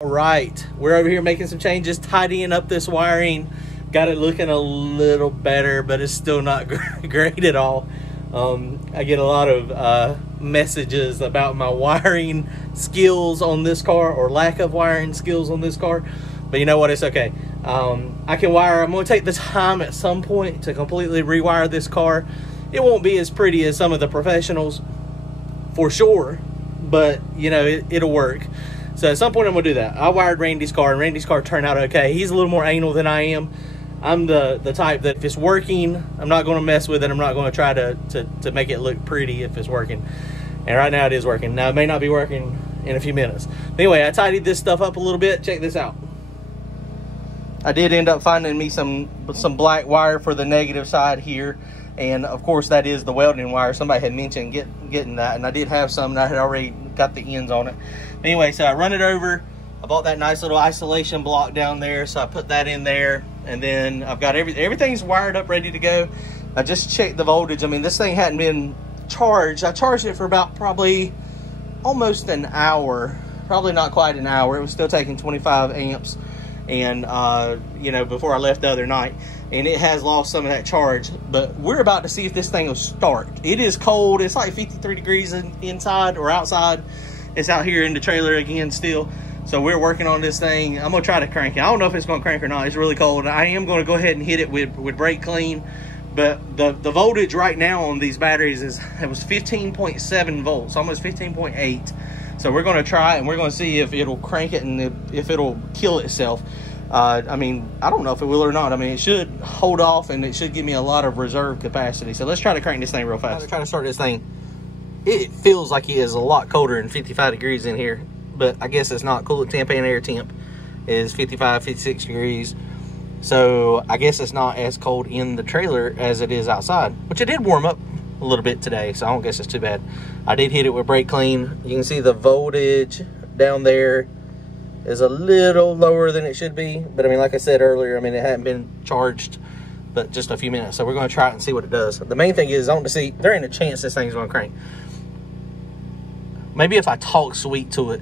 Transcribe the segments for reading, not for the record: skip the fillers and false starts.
All right, we're over here making some changes, tidying up this wiring. Got it looking a little better, but it's still not great at all. I get a lot of messages about my wiring skills on this car, or lack of wiring skills on this car. But you know what? It's okay. I can wire. I'm going to take the time at some point to completely rewire this car. It won't be as pretty as some of the professionals, for sure, but you know, it'll work. So at some point I'm going to do that. I wired Randy's car, and Randy's car turned out okay. He's a little more anal than I am. I'm the type that if it's working, I'm not going to mess with it. I'm not going to try to make it look pretty if it's working. And right now it is working. Now it may not be working in a few minutes. But anyway, I tidied this stuff up a little bit. Check this out. I did end up finding me some black wire for the negative side here. And of course that is the welding wire. Somebody had mentioned getting that, and I did have some, and I had already got the ends on it. Anyway, so I run it over. I bought that nice little isolation block down there, so I put that in there, and then I've got everything's wired up, ready to go. I just checked the voltage. I mean, this thing hadn't been charged. I charged it for about probably almost an hour, probably not quite an hour. It was still taking 25 amps, and you know, before I left the other night, and it has lost some of that charge. But we're about to see if this thing will start. It is cold. It's like 53 degrees inside or outside. It's out here in the trailer again still. So we're working on this thing. I'm gonna try to crank it. I don't know if it's gonna crank or not. It's really cold. I am gonna go ahead and hit it with brake clean. But the voltage right now on these batteries it was 15.7 volts, almost 15.8. So we're gonna try it, and we're gonna see if it'll crank it and if it'll kill itself. I mean, I don't know if it will or not. I mean, it should hold off, and it should give me a lot of reserve capacity. So let's try to crank this thing real fast. Try to start this thing. It feels like it is a lot colder than 55 degrees in here, but I guess it's not. Coolant temp and air temp is 55, 56 degrees. So I guess it's not as cold in the trailer as it is outside, which it did warm up a little bit today, so I don't guess it's too bad. I did hit it with brake clean. You can see the voltage down there is a little lower than it should be, but I mean, like I said earlier, I mean, it hadn't been charged but just a few minutes, so we're going to try it and see what it does. The main thing is I want to see, there ain't a chance this thing's going to crank. Maybe if I talk sweet to it.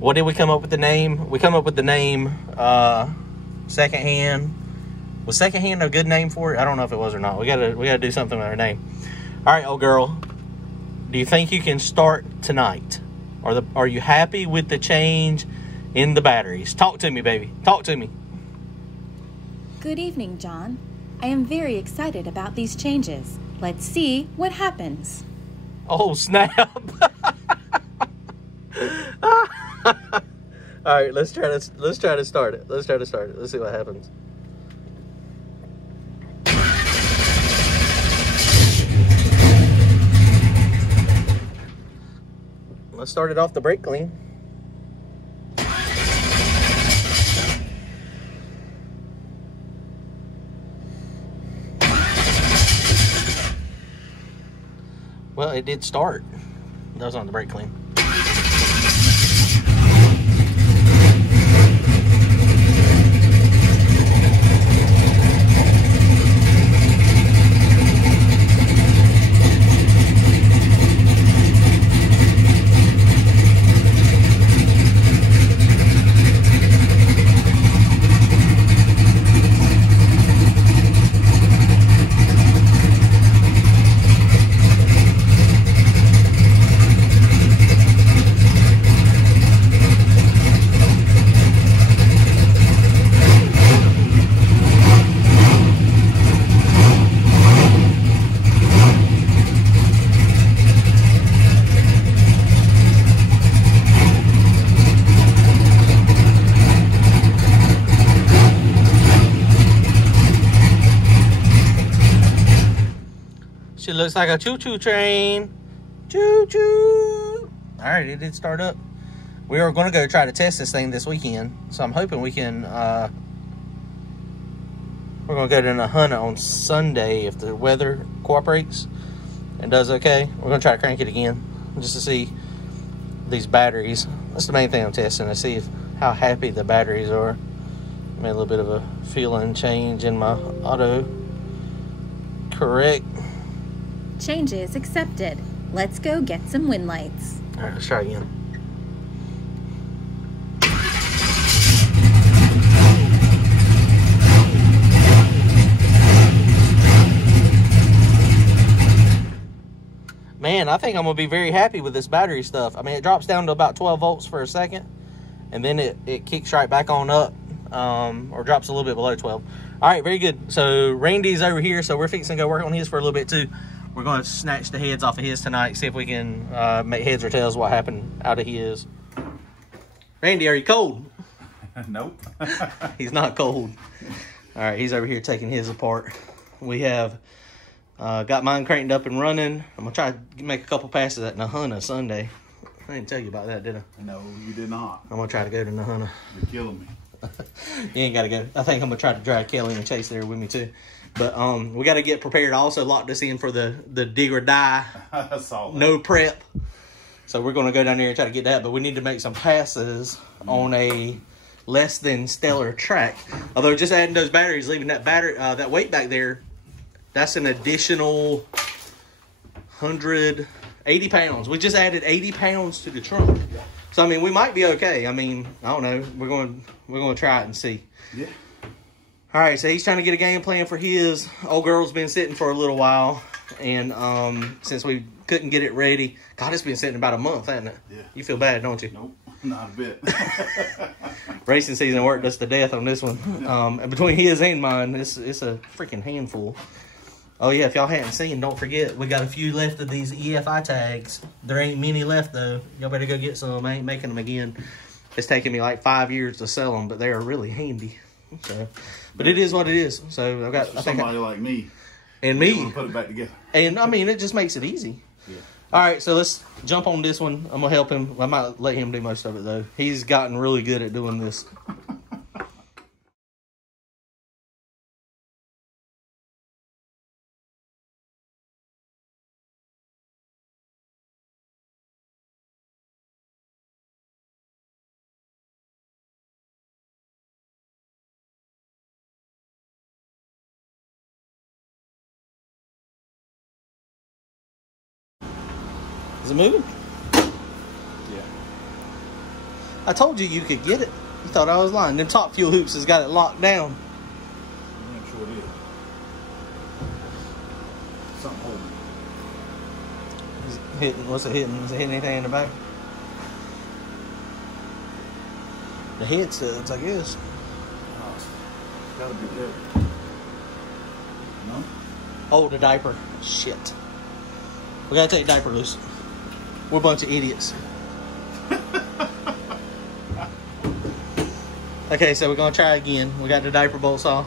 What did we come up with the name? We come up with the name Secondhand. Was Secondhand a good name for it? I don't know if it was or not. We gotta do something with our name. All right, old girl, do you think you can start tonight? Are you happy with the change in the batteries? Talk to me, baby. Talk to me. Good evening, John. I am very excited about these changes. Let's see what happens. Oh, snap. All right, let's try to start it. Let's try to start it. Let's see what happens. Let's start it off the brake clean. Well, it did start. That was on the brake clean. She looks like a choo-choo train. Choo-choo. All right, it did start up. We are going to go try to test this thing this weekend. So I'm hoping we can, we're going to go to Nahunta on Sunday if the weather cooperates and does okay. We're going to try to crank it again just to see these batteries. That's the main thing I'm testing, to see how happy the batteries are. Made a little bit of a feeling change in my auto correct. Changes accepted. Let's go get some wind lights. All right, let's try again. man, I think I'm going to be very happy with this battery stuff. I mean, it drops down to about 12 volts for a second, and then it kicks right back on up, or drops a little bit below 12. All right, very good. So Randy's over here, so we're fixing to go work on his for a little bit too. We're going to snatch the heads off of his tonight, see if we can make heads or tails what happened out of his. Randy, are you cold? Nope. He's not cold. All right, he's over here taking his apart. We have got mine cranked up and running. I'm going to try to make a couple passes at Nahuna Sunday. I didn't tell you about that, did I? No, you did not. I'm going to try to go to Nahuna. You're killing me. You ain't got to go. I think I'm going to try to drag Kelly and Chase there with me too. But we got to get prepared. I also locked us in for the dig or die. I saw that. No prep. So we're going to go down there and try to get that. But we need to make some passes on a less than stellar track. Although just adding those batteries, leaving that battery, that weight back there, that's an additional 180 pounds. We just added 80 pounds to the trunk. So I mean, we might be okay. I mean, I don't know. We're going to try it and see. Yeah. All right, so he's trying to get a game plan for his. Old girl's been sitting for a little while, and since we couldn't get it ready, God, it's been sitting about a month, hasn't it? Yeah. You feel bad, don't you? Nope, not a bit. Racing season worked us to death on this one. And between his and mine, it's a freaking handful. Oh yeah, if y'all hadn't seen, don't forget, we got a few left of these EFI tags. There ain't many left though. Y'all better go get some. I ain't making them again. It's taken me like 5 years to sell them, but they are really handy. So, but it is what it is. So I've got Somebody like me. And me. Put it back together. And I mean, it just makes it easy. Yeah. All right, so let's jump on this one. I'm gonna help him. I might let him do most of it though. He's gotten really good at doing this. Is it moving? Yeah. I told you could get it. You thought I was lying. Them top fuel hoops has got it locked down. I'm sure it is. Something holding it. Is it hitting? What's it hitting? Is it hitting anything in the back? The head studs, I guess. Oh, it's gotta be there. No? Oh, the diaper. Shit. We gotta take the diaper loose. We're a bunch of idiots. Okay, so we're gonna try again. We got the diaper bolts off.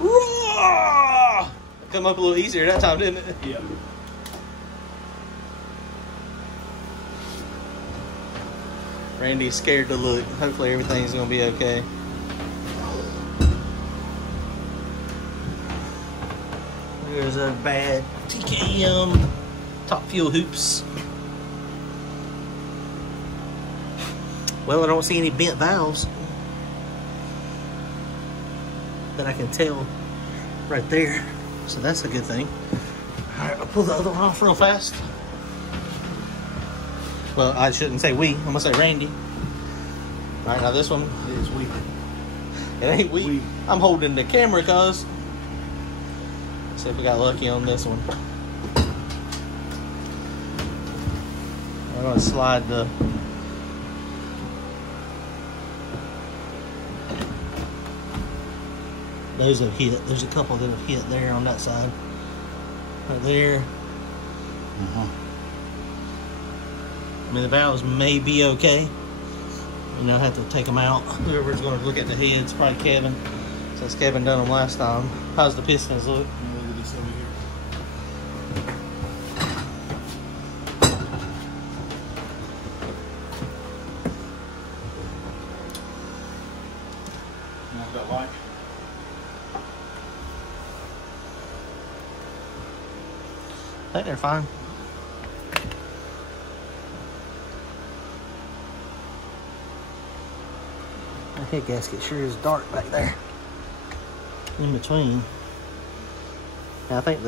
Roar! Come up a little easier that time, didn't it? Yeah. Randy's scared to look. Hopefully everything's gonna be okay. There's a bad TKM top fuel hoops. Well, I don't see any bent valves that I can tell right there. So that's a good thing. All right, I'll pull the other one off real fast. Well, I shouldn't say we. I'm gonna say Randy. All right, now this one It is weak. It ain't weak. Weak. I'm holding the camera, cuz. See if we got lucky on this one. I'm gonna slide the those have hit. There's a couple that have hit there on that side. Right there. I mean, the valves may be okay. You know, I have to take them out. Whoever's going to look at the heads, probably Kevin, since Kevin done them last time. How's the pistons look? Look at this over here. Now I've got light. I think they're fine. That head gasket sure is dark back there. In between. And I think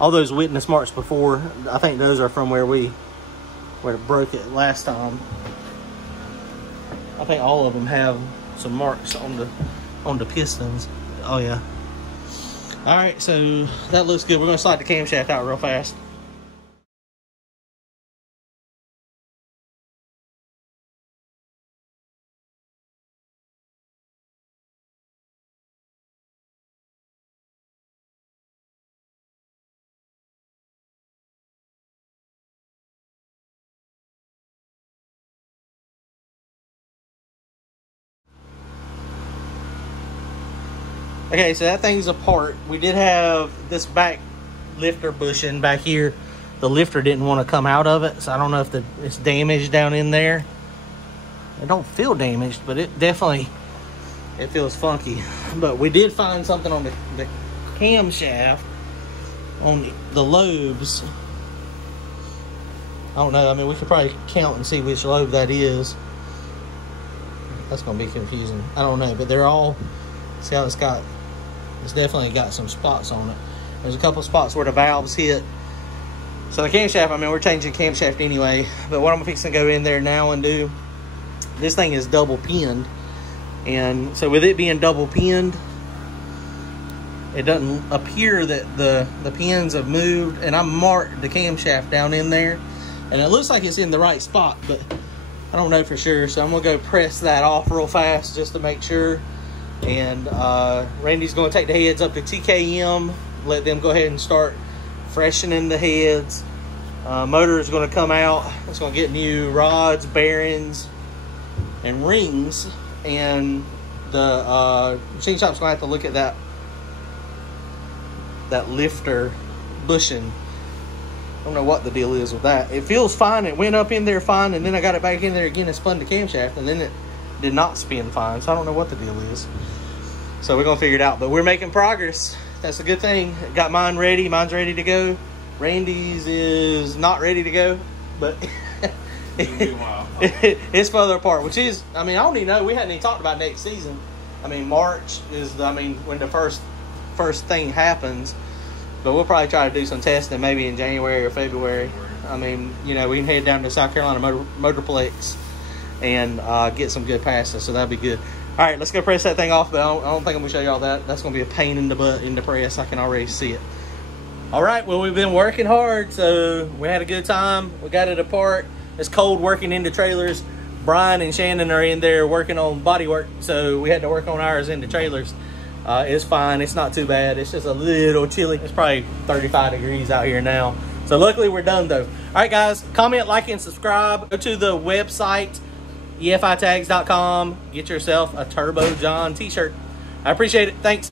all those witness marks before, I think those are from where it broke it last time. I think all of them have some marks on the pistons. Oh yeah. All right, so that looks good. We're gonna slide the camshaft out real fast. Okay, so that thing's apart. We did have this back lifter bushing back here. The lifter didn't want to come out of it, so I don't know if it's damaged down in there. It don't feel damaged, but it feels funky. But we did find something on the camshaft, on the lobes. I don't know. I mean, we could probably count and see which lobe that is. That's going to be confusing. I don't know, but they're all... See how it's definitely got some spots on it. There's a couple spots where the valves hit. So the camshaft, I mean, we're changing camshaft anyway. But what I'm fixing to go in there now and do, this thing is double pinned. And so with it being double pinned, it doesn't appear that the pins have moved. And I marked the camshaft down in there. And it looks like it's in the right spot, but I don't know for sure. So I'm going to go press that off real fast just to make sure. And Randy's going to take the heads up to TKM, let them go ahead and start freshening the heads. Motor is going to come out. It's going to get new rods, bearings, and rings. And the machine shop's going to have to look at that lifter bushing. I don't know what the deal is with that. It feels fine. It went up in there fine, and then I got it back in there again and spun the camshaft, and then it did not spin fine. So I don't know what the deal is. So we're gonna figure it out, but we're making progress. That's a good thing. Got mine ready. Mine's ready to go. Randy's is not ready to go, but it's further apart, which is, I mean, I don't even know. We hadn't even talked about next season. I mean, March is, when the first thing happens, but we'll probably try to do some testing maybe in January or February. I mean, you know, we can head down to South Carolina Motorplex and get some good passes, so that'd be good. All right, let's go press that thing off, but I don't think I'm gonna show y'all that. That's gonna be a pain in the butt in the press. I can already see it. All right, well, we've been working hard, so we had a good time. We got it apart. It's cold working in the trailers. Brian and Shannon are in there working on body work, so we had to work on ours in the trailers. It's fine. It's not too bad. It's just a little chilly. It's probably 35 degrees out here now. So luckily we're done though. All right, guys, comment, like, and subscribe. Go to the website, efitags.com. Get yourself a Turbo John t-shirt. I appreciate it. Thanks.